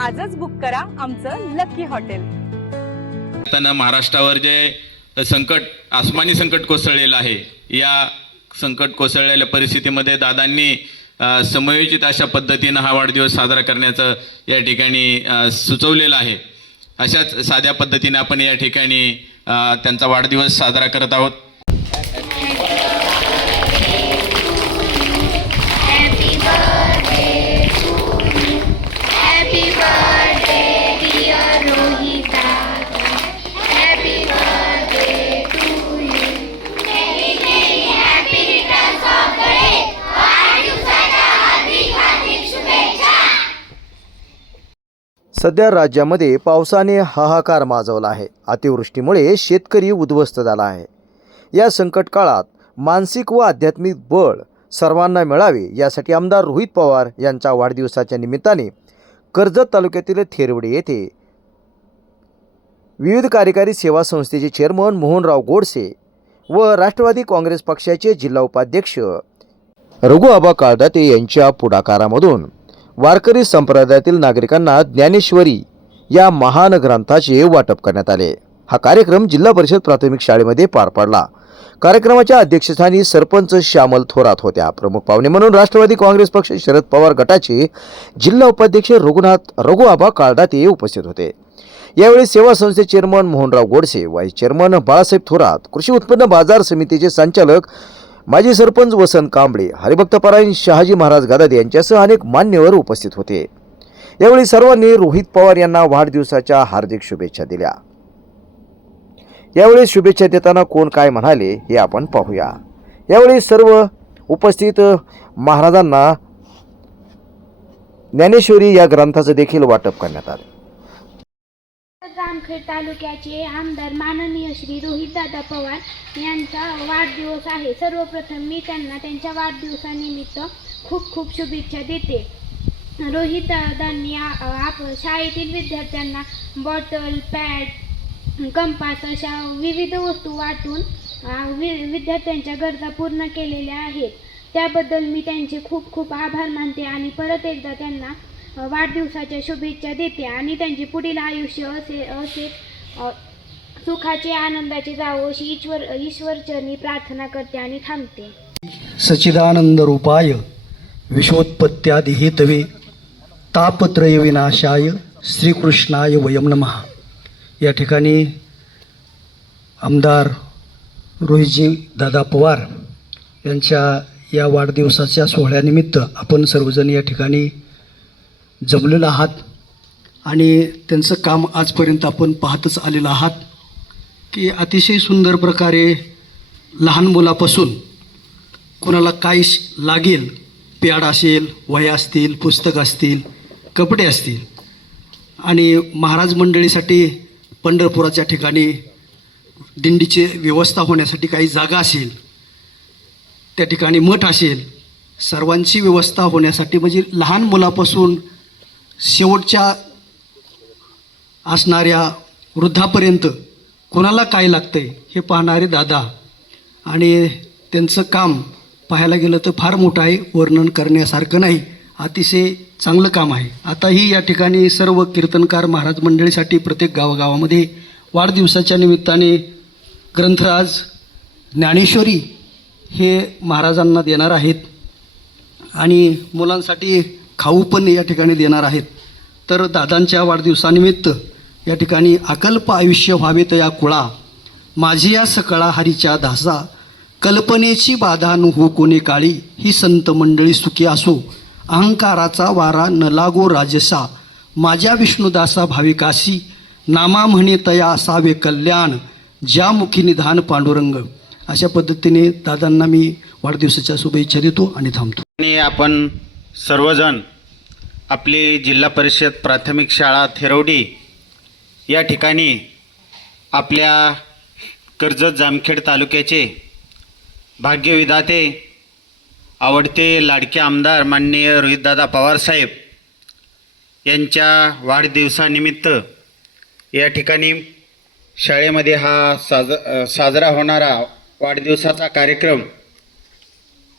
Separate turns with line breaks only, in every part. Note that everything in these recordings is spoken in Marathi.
आजच बुक करा आमचं लकी हॉटेल.
महाराष्ट्रावर जे संकट आसमानी संकट कोसळलेलं आहे या संकट कोसळलेल्या परिस्थितीमध्ये दादांनी समयोचित अशा पद्धतीनं हा वाढदिवस साजरा करण्याचं या ठिकाणी सुचवलेलं आहे. अशाच साध्या पद्धतीने आपण या ठिकाणी त्यांचा वाढदिवस साजरा करत आहोत.
सध्या राज्यामध्ये पावसाने हाहाकार माजवला आहे. अतिवृष्टीमुळे शेतकरी उद्ध्वस्त झाला आहे. या संकट काळात मानसिक व आध्यात्मिक बळ सर्वांना मिळावे यासाठी आमदार रोहित पवार यांच्या वाढदिवसाच्या निमित्ताने कर्जत तालुक्यातील थेरवडे येथे विविध कार्यकारी सेवा संस्थेचे चेअरमन मोहनराव गोडसे व राष्ट्रवादी काँग्रेस पक्षाचे जिल्हा उपाध्यक्ष रघुआबा काळदाते यांच्या पुढाकारामधून वारकरी संप्रदायातील नागरिकांना ज्ञानेश्वरी या महान ग्रंथाचे वाटप करण्यात आले. हा कार्यक्रम जिल्हा परिषद प्राथमिक शाळेमध्ये पार पडला. कार्यक्रमाच्या अध्यक्षस्थानी सरपंच श्यामल थोरात होत्या. प्रमुख पाहुणे म्हणून राष्ट्रवादी काँग्रेस पक्ष शरद पवार गटाचे जिल्हा उपाध्यक्ष रघुनाथ रघुआबा काळदाते उपस्थित होते. यावेळी सेवा संस्थे chairman Mohanrao Godse vice chairman Balasaheb Thorat कृषी उत्पन्न बाजार समितीचे संचालक माजी सरपंच वसंत कांबळे हरिभक्तपरायण शहाजी महाराज गदादे यांच्यासह अनेक मान्यवर उपस्थित होते. यावेळी सर्वांनी रोहित पवार यांना वाढदिवसाच्या हार्दिक शुभेच्छा दिल्या. यावेळी शुभेच्छा देताना कोण काय म्हणाले हे आपण पाहूया. यावेळी सर्व उपस्थित महाराजांना ज्ञानेश्वरी या ग्रंथाचं देखील वाटप करण्यात आले.
जामखेड तालुक्याचे आमदार माननीय श्री रोहितदादा पवार यांचा वाढदिवस आहे. सर्वप्रथम मी त्यांना त्यांच्या वाढदिवसानिमित्त खूप खूप शुभेच्छा देते. रोहितदादांनी आप शाळेतील विद्यार्थ्यांना बॉटल पॅड कंपास अशा विविध वस्तू वाटून वि विद्यार्थ्यांच्या गरजा पूर्ण केलेल्या आहेत. त्याबद्दल मी त्यांचे खूप खूप आभार मानते आणि परत एकदा त्यांना वाढदिवसाच्या शुभेच्छा देते आणि त्यांचे पुढील आयुष्य असे असे सुखाचे आनंदाचे जावो अशी ईश्वर ईश्वरचरणी प्रार्थना करते आणि थांबते.
सच्चिदानंदरूपाय विश्वोत्पत्त्यादिहेतवे तापत्रयविनाशाय श्रीकृष्णाय वयं नमः. या ठिकाणी आमदार रोहितजी दादा पवार यांच्या या वाढदिवसाच्या सोहळ्यानिमित्त आपण सर्वजण या ठिकाणी जमलेलं आहात? आणि त्यांचं काम आजपर्यंत आपण पाहतच आलेलं आहात की अतिशय सुंदर प्रकारे लहान मुलापासून कोणाला काय श- लागेल प्याड असेल वह्या असतील पुस्तक असतील कपडे असतील. आणि महाराज मंडळीसाठी पंढरपुराच्या ठिकाणी दिंडीची व्यवस्था होण्यासाठी काही जागा असेल त्या ठिकाणी मठ असेल सर्वांची व्यवस्था होण्यासाठी म्हणजे लहान मुलापासून शेवटच्या असणाऱ्या वृद्धापर्यंत कोणाला काय लागतंय हे पाहणारे दादा आणि त्यांचं काम पाहायला गेलं तर फार मोठं आहे वर्णन करण्यासारखं नाही अतिशय चांगलं काम आहे. आताही या ठिकाणी सर्व कीर्तनकार महाराज मंडळीसाठी प्रत्येक गावागावामध्ये वाढदिवसाच्या निमित्ताने ग्रंथराज ज्ञानेश्वरी हे महाराजांना देणार आहेत. आणि मुलांसाठी खाऊ पण या ठिकाणी देणार आहेत. तर दादांच्या वाढदिवसानिमित्त या ठिकाणी अकल्प आयुष्य व्हावे या कुळा. माझी या सकळा हरीच्या धासा कल्पनेची बाधा नुहो हो कोणे काळी. ही संत मंडळी सुखी असो. अहंकाराचा वारा न लागो राजसा. माझ्या विष्णुदासा भाविकासी नामा म्हणे तया असावे कल्याण. ज्या मुखी निधान पांडुरंग. अशा पद्धतीने दादांना मी वाढदिवसाच्या शुभेच्छा देतो आणि थांबतो.
आणि आपण सर्वजण आपली जिल्हा परिषद प्राथमिक शाळा थेरवडी या ठिकाणी आपल्या कर्जत जामखेड तालुक्याचे भाग्यविधाते आवडते लाडके आमदार माननीय रोहितदादा पवारसाहेब यांच्या वाढदिवसानिमित्त या ठिकाणी शाळेमध्ये हा साज साजरा होणारा वाढदिवसाचा कार्यक्रम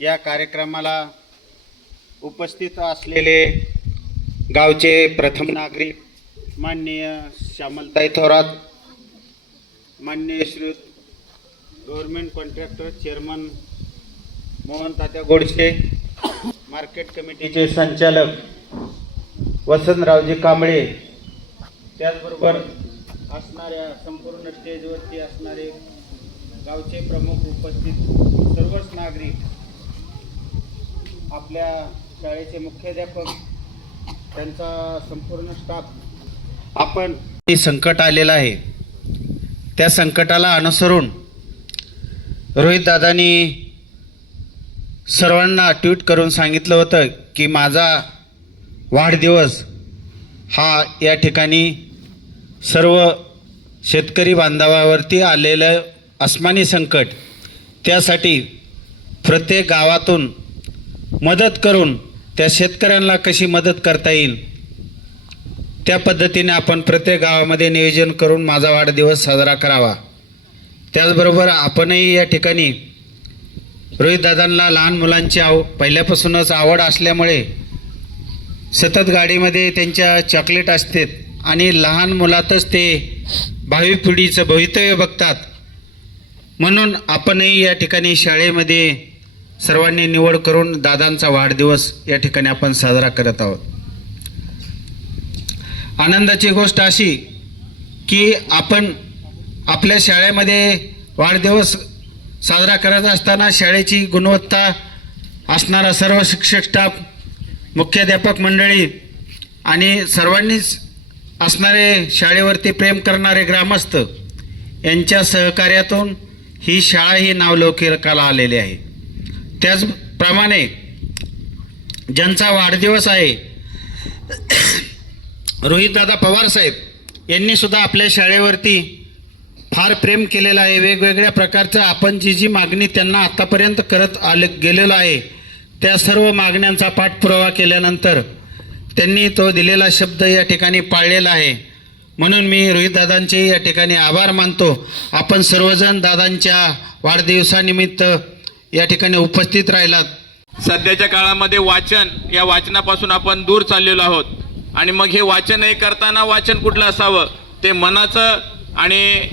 या कार्यक्रमाला उपस्थित असलेले गावचे प्रथम नागरिक माननीय श्यामलताई थोरात. माननीय Shri government contractor chairman Mohan Tatya Godse market कमिटीचे संचालक वसंतरावजी कांबळे त्याचबरोबर असणाऱ्या संपूर्ण स्टेजवरती असणारे गावचे प्रमुख उपस्थित सर्वच नागरिक आपल्या शाळेचे मुख्याध्यापक त्यांचा संपूर्ण स्टाफ आपण संकट आलेलं आहे त्या संकटाला अनुसरून रोहितदादांनी सर्वांना ट्विट करून सांगितलं होतं की माझा वाढदिवस हा या ठिकाणी सर्व शेतकरी बांधवावरती आलेलं अस्मानी संकट त्यासाठी प्रत्येक गावातून मदत करून त्या शेतकऱ्यांना कशी मदत करता येईल? त्या पद्धतीने आपण प्रत्येक गावामध्ये नियोजन करून माझा वाढदिवस साजरा करावा. त्याचबरोबर आपणही या ठिकाणी रोहितदादांना लहान मुलांची आव पहिल्यापासूनच आवड असल्यामुळे सतत गाडीमध्ये त्यांच्या चॉकलेट असतात आणि लहान मुलातच ते भावी पिढीचं भवितव्य बघतात. म्हणून आपणही या ठिकाणी शाळेमध्ये सर्वांनी निवड करून दादांचा वाढदिवस या ठिकाणी आपण साजरा करत आहोत. आनंदाची गोष्ट अशी की आपण आपल्या शाळेमध्ये वाढदिवस साजरा करत असताना शाळेची गुणवत्ता असणारा सर्व शिक्षक स्टाफ मुख्याध्यापक मंडळी आणि सर्वांनीच असणारे शाळेवरती प्रेम करणारे ग्रामस्थ यांच्या सहकार्यातून ही शाळा ही नावलौकिकाला आलेली आहे. त्याचप्रमाणे ज्यांचा वाढदिवस आहे रोहितदादा पवार साहेब यांनी सुद्धा आपल्या शाळेवरती फार प्रेम केलेलं आहे. वेगवेगळ्या प्रकारचं आपण जी जी मागणी त्यांना आतापर्यंत करत आले गेलेलो आहे त्या सर्व मागण्यांचा पाठपुरावा केल्यानंतर त्यांनी तो दिलेला शब्द या ठिकाणी पाळलेला आहे. म्हणून मी रोहितदादांचे या ठिकाणी आभार मानतो. आपण सर्वजण दादांच्या वाढदिवसानिमित्त या ठिकाणी उपस्थित राहिलात.
सध्याच्या काळामध्ये वाचन या वाचनापासून आपण दूर चाललेलो आहोत. आणि मग हे वाचनही करताना वाचन कुठलं असावं? ते मनाचं आणि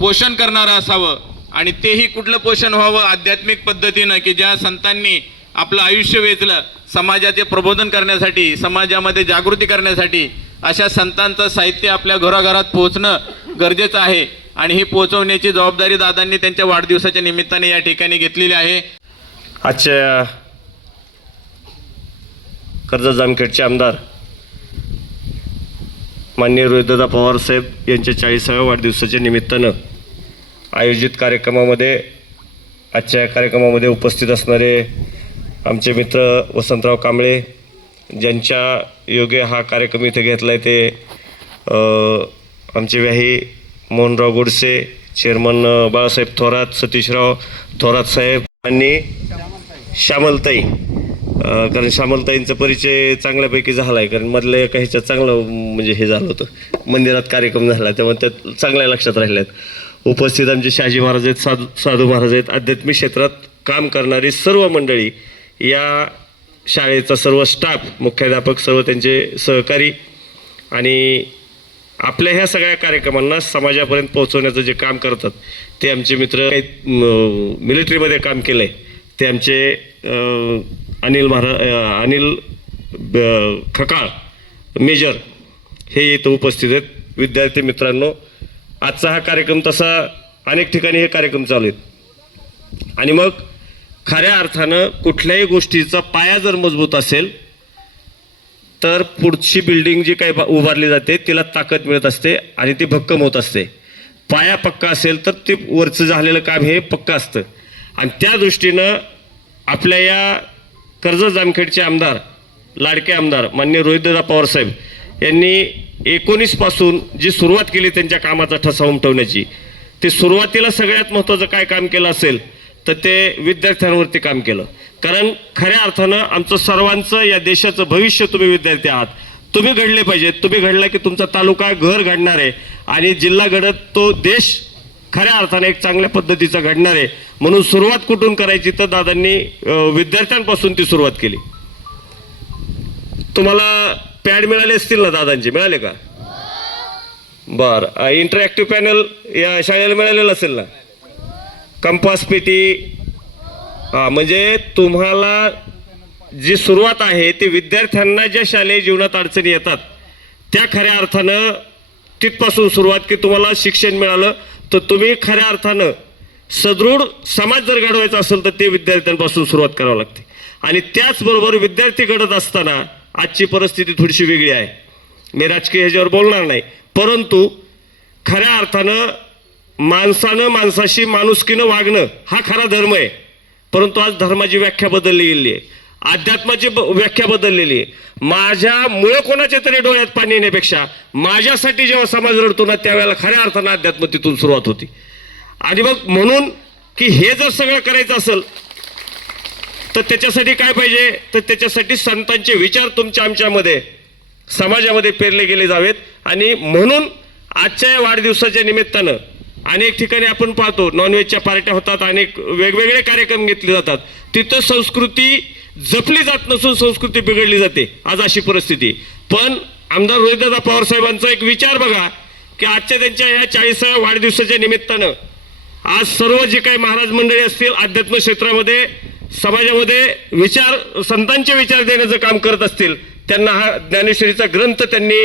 पोषण करणारं असावं. आणि तेही कुठलं पोषण व्हावं आध्यात्मिक पद्धतीनं की ज्या संतांनी आपलं आयुष्य वेचलं समाजाचे प्रबोधन करण्यासाठी समाजामध्ये जागृती करण्यासाठी अशा संतांचं साहित्य आपल्या घराघरात पोहोचणं गरजेचं आहे. आणि ही पोहोचवण्याची जबाबदारी दादांनी त्यांच्या वाढदिवसाच्या निमित्ताने या ठिकाणी घेतलेली आहे.
आजच्या कर्जत जामखेडचे आमदार माननीय रोहितदादा पवारसाहेब यांच्या चाळीसाव्या वाढदिवसाच्या निमित्तानं आयोजित कार्यक्रमामध्ये आजच्या कार्यक्रमामध्ये उपस्थित असणारे आमचे मित्र वसंतराव कांबळे ज्यांच्या योगे हा कार्यक्रम इथे घेतला आहे ते आमचे व्याही मोहनराव गोडसे चेअरमन बाळासाहेब थोरात सतीशराव थोरात साहेब आणि श्यामलताई. कारण श्यामलताईंचा परिचय चांगल्यापैकी झाला आहे कारण मधल्या एका ह्याच्यात चांगलं म्हणजे हे झालं होतं. मंदिरात कार्यक्रम झाला त्यामुळे त्यात चांगल्या लक्षात राहिल्या आहेत उपस्थित आमचे शहाजी महाराज आहेत साधू साधू महाराज आहेत. आध्यात्मिक क्षेत्रात काम करणारी सर्व मंडळी या शाळेचा सर्व स्टाफ मुख्याध्यापक सर्व त्यांचे सहकारी आणि आपल्या ह्या सगळ्या कार्यक्रमांना समाजापर्यंत पोहोचवण्याचं जे काम करतात ते आमचे मित्र काही मिलिटरीमध्ये काम केलं आहे ते आमचे अनिल महारा अनिल ब- खकाळ मेजर हे इथं उपस्थित आहेत. विद्यार्थी मित्रांनो आजचा हा कार्यक्रम तसा अनेक ठिकाणी हे कार्यक्रम चालू आहेत. आणि मग खऱ्या अर्थानं कुठल्याही गोष्टीचा पाया जर मजबूत असेल तर पुढची बिल्डिंग जी काही बा- उभारली जाते तिला ताकद मिळत असते आणि ती भक्कम होत असते. पाया पक्का असेल तर ते वरचं झालेलं काम हे पक्का असतं. आणि त्या दृष्टीनं आपल्या या कर्जत जामखेडचे आमदार लाडके आमदार मान्य रोहितदादा पवारसाहेब यांनी एकोणीसपासून जी सुरुवात केली त्यांच्या कामाचा ठसा उमटवण्याची ते सुरुवातीला सगळ्यात महत्त्वाचं काय काम केलं असेल तर ते विद्यार्थ्यांवरती काम केलं. कारण खऱ्या अर्थानं आमचं सर्वांचं या देशाचं भविष्य तुम्ही विद्यार्थी आहात. तुम्ही घडले पाहिजेत. तुम्ही घडला की तुमचा तालुका घर घडणार आहे. आणि जिल्हा घडत तो देश खऱ्या अर्थाने एक चांगल्या पद्धतीचा घडणार आहे. म्हणून सुरुवात कुठून करायची तर दादांनी विद्यार्थ्यांपासून ती सुरुवात केली. तुम्हाला पॅड मिळाले असतील ना दादांचे? मिळाले का? बरं. इंटरॅक्टिव्ह पॅनल या शाळेला मिळालेलं असेल ना? कंपास पेटी म्हणजे तुम्हाला जी सुरुवात आहे ती विद्यार्थ्यांना ज्या शालेय जीवनात अडचणी येतात त्या खऱ्या अर्थानं तिथपासून सुरुवात की तुम्हाला शिक्षण मिळालं तर तुम्ही खऱ्या अर्थानं सदृढ समाज जर घडवायचा असेल तर ते विद्यार्थ्यांपासून सुरुवात करावं लागते. आणि त्याचबरोबर विद्यार्थी घडत असताना आजची परिस्थिती थोडीशी वेगळी आहे. मी राजकीय ह्याच्यावर बोलणार नाही परंतु खऱ्या अर्थानं माणसानं माणसाशी माणुसकीनं वागणं हा खरा धर्म आहे. परंतु आज धर्माची व्याख्या बदलली गेली आहे. अध्यात्माची ब- व्याख्या बदललेली आहे. माझ्यामुळे कोणाच्या तरी डोळ्यात पाणी येण्यापेक्षा माझ्यासाठी जेव्हा समाज रडतो ना त्यावेळेला खऱ्या अर्थानं अध्यात्म तिथून सुरुवात होती. आणि मग म्हणून की हे जर सगळं करायचं असेल तर त्याच्यासाठी काय पाहिजे? तर त्याच्यासाठी संतांचे विचार तुमच्या आमच्यामध्ये समाजामध्ये पेरले गेले जावेत. आणि म्हणून आजच्या या वाढदिवसाच्या निमित्तानं अनेक ठिकाणी आपण पाहतो नॉनव्हेजच्या पार्ट्या होतात अनेक वेगवेगळे कार्यक्रम घेतले जातात. तिथं संस्कृती जपली जात नसून संस्कृती बिघडली जाते आज अशी परिस्थिती. पण आमदार रोहितदादा पवार साहेबांचा एक विचार बघा की आजच्या त्यांच्या या चाळीसाव्या वाढदिवसाच्या निमित्तानं आज सर्व जे काही महाराज मंडळी असतील अध्यात्म क्षेत्रामध्ये समाजामध्ये विचार संतांचे विचार देण्याचं काम करत असतील त्यांना हा ज्ञानेश्वरीचा ग्रंथ त्यांनी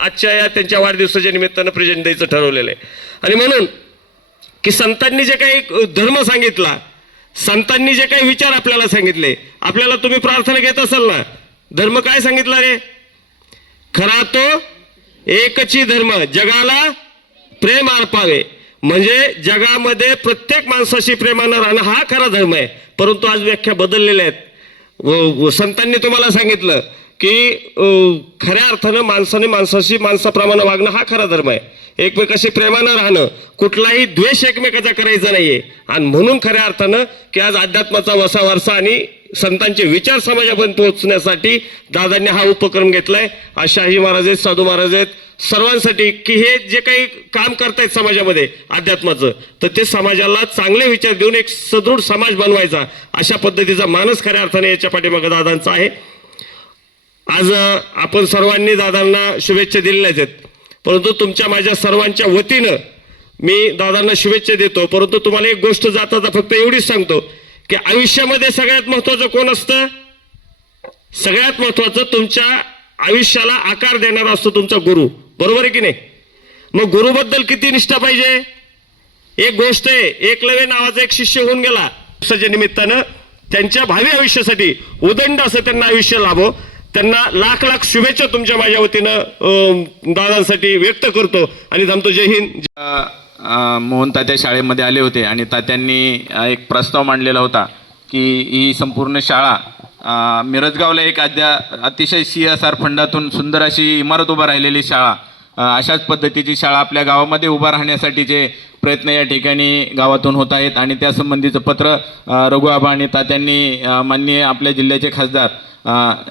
आजच्या या त्यांच्या वाढदिवसाच्या निमित्तानं प्रेझेंट द्यायचं ठरवलेलं आहे. आणि म्हणून की संतांनी जे काही धर्म सांगितला संतांनी जे काही विचार आपल्याला सांगितले आपल्याला तुम्ही प्रार्थना घेत असाल ना धर्म काय सांगितला रे? खरा तो एकची धर्म जगाला प्रेम अर्पावे. म्हणजे जगामध्ये प्रत्येक माणसाशी प्रेमानं राहणं हा खरा धर्म आहे. परंतु आज व्याख्या बदललेल्या आहेत. व संतांनी तुम्हाला सांगितलं की खऱ्या अर्थानं माणसाने माणसाशी माणसाप्रमाणे वागणं हा खरा धर्म आहे. एकमेकाशी प्रेमानं राहणं कुठलाही द्वेष एकमेकाचा करायचा नाहीये. आणि म्हणून खऱ्या अर्थानं की आज अध्यात्माचा वसा वारसा आणि संतांचे विचार समाजापर्यंत पोहोचण्यासाठी दादांनी हा उपक्रम घेतलाय. आज शाही महाराज आहेत साधू महाराज आहेत. सर्वांसाठी की हे जे काही काम करतायत समाजामध्ये अध्यात्माचं तर ते समाजाला चांगले विचार देऊन एक सदृढ समाज बनवायचा अशा पद्धतीचा मानस खऱ्या अर्थाने याच्या पाठीमागे दादांचा आहे. आज आपण सर्वांनी दादांना शुभेच्छा दिलेल्याच आहेत. परंतु तुमच्या माझ्या सर्वांच्या वतीनं मी दादांना शुभेच्छा देतो. परंतु तुम्हाला एक गोष्ट जाता फक्त एवढीच सांगतो की आयुष्यामध्ये सगळ्यात महत्वाचं कोण असतं? सगळ्यात महत्वाचं तुमच्या आयुष्याला आकार देणारा असतो तुमचा गुरु. बरोबर आहे की नाही? मग गुरुबद्दल किती निष्ठा पाहिजे? एक गोष्ट आहे एकलव्य नावाचा एक शिष्य होऊन गेला. निमित्तानं त्यांच्या भावी आयुष्यासाठी उदंड असं त्यांना आयुष्य लाभो. त्यांना लाख लाख शुभेच्छा तुमच्या माझ्या वतीनं दादांसाठी व्यक्त करतो आणि थांबतो. जय हिंद.
मोहन तात्या शाळेमध्ये आले होते आणि तात्यांनी एक प्रस्ताव मांडलेला होता की ही संपूर्ण शाळा मिरजगावला एक अद्या अतिशय सी एस आर फंडातून सुंदर अशी इमारत उभा राहिलेली शाळा अशाच पद्धतीची शाळा आपल्या गावामध्ये उभा राहण्यासाठीचे प्रयत्न या ठिकाणी गावातून होत आहेत आणि त्यासंबंधीचं पत्र रघु रघुआबा आणि तात्यांनी माननीय आपल्या जिल्ह्याचे खासदार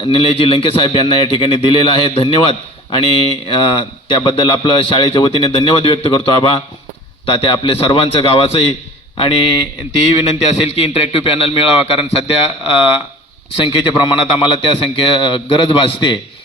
निलयजी निलेशजी यांना या ठिकाणी दिलेलं आहे. धन्यवाद. आणि त्याबद्दल आपलं शाळेच्या वतीने धन्यवाद व्यक्त करतो आबा. तात्या आपले सर्वांचं गावाचंही. आणि तीही विनंती असेल की इंटरॅक्टिव्ह पॅनल मिळावा कारण सध्या संख्येच्या प्रमाणात आम्हाला त्या संख्ये गरज भासते.